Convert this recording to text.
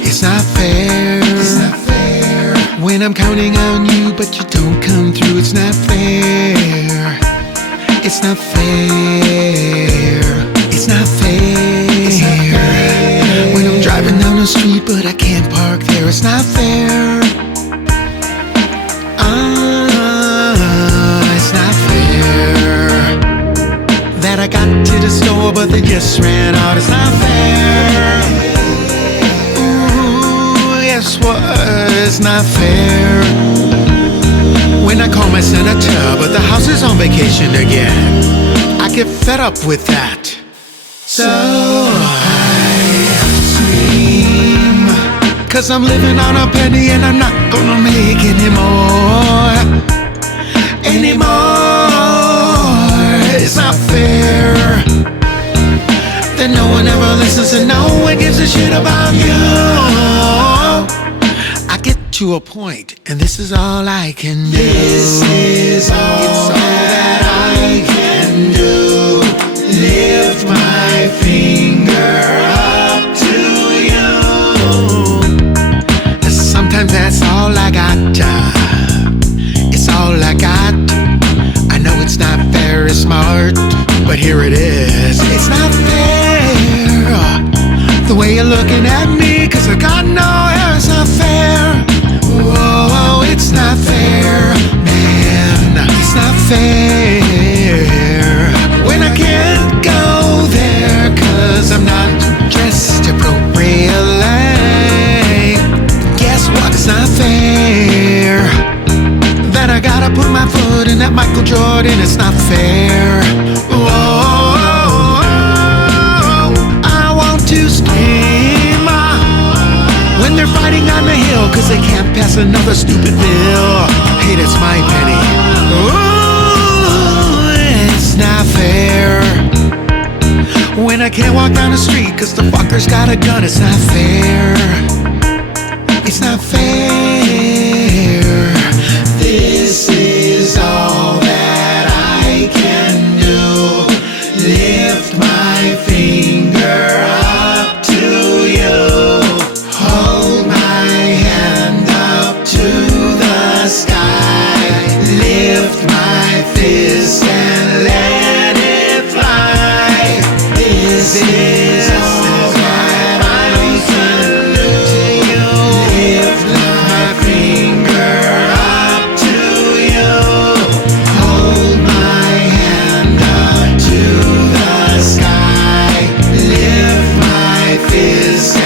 It's not fair. It's not fair when I'm counting on you, but you don't come through. It's not fair. It's not fair. It's not fair. It's not fair when I'm driving down the street, but I can't park there. It's not fair. It's not fair that I got to the store, but they just ran out. It's not fair. Guess what? It's not fair when I call my senator, but the house is on vacation again. I get fed up with that, so I scream, 'cause I'm living on a penny and I'm not gonna make any more. It's not fair that no one ever listens and no one gives a shit about you. I get to a point, and this is all I can do. This is all that I can do. Lift my finger up to you. Sometimes that's all I got. It's all I got. I know it's not very smart, but here it is. It's not fair the way you're looking at me, 'cause I got no hair. It's not fair. Whoa, it's not fair, man. It's not fair when I can't go there 'cause I'm not dressed appropriately. Guess what? It's not fair that I gotta put my foot in that Michael Jordan. It's not fair. Whoa, I want to scream when they're fighting on the hill 'cause they can't pass another stupid bill. Hey, that's my penny. Ooh, it's not fair when I can't walk down the street 'cause the fucker's got a gun. It's not fair. It's not fair. This is all that I can do. Lift my finger up to you. Hold my hand up to the sky. Lift my fist and let it fly. This is all that I can do. Lift my finger up to you. Hold my hand up to the sky. Lift my fist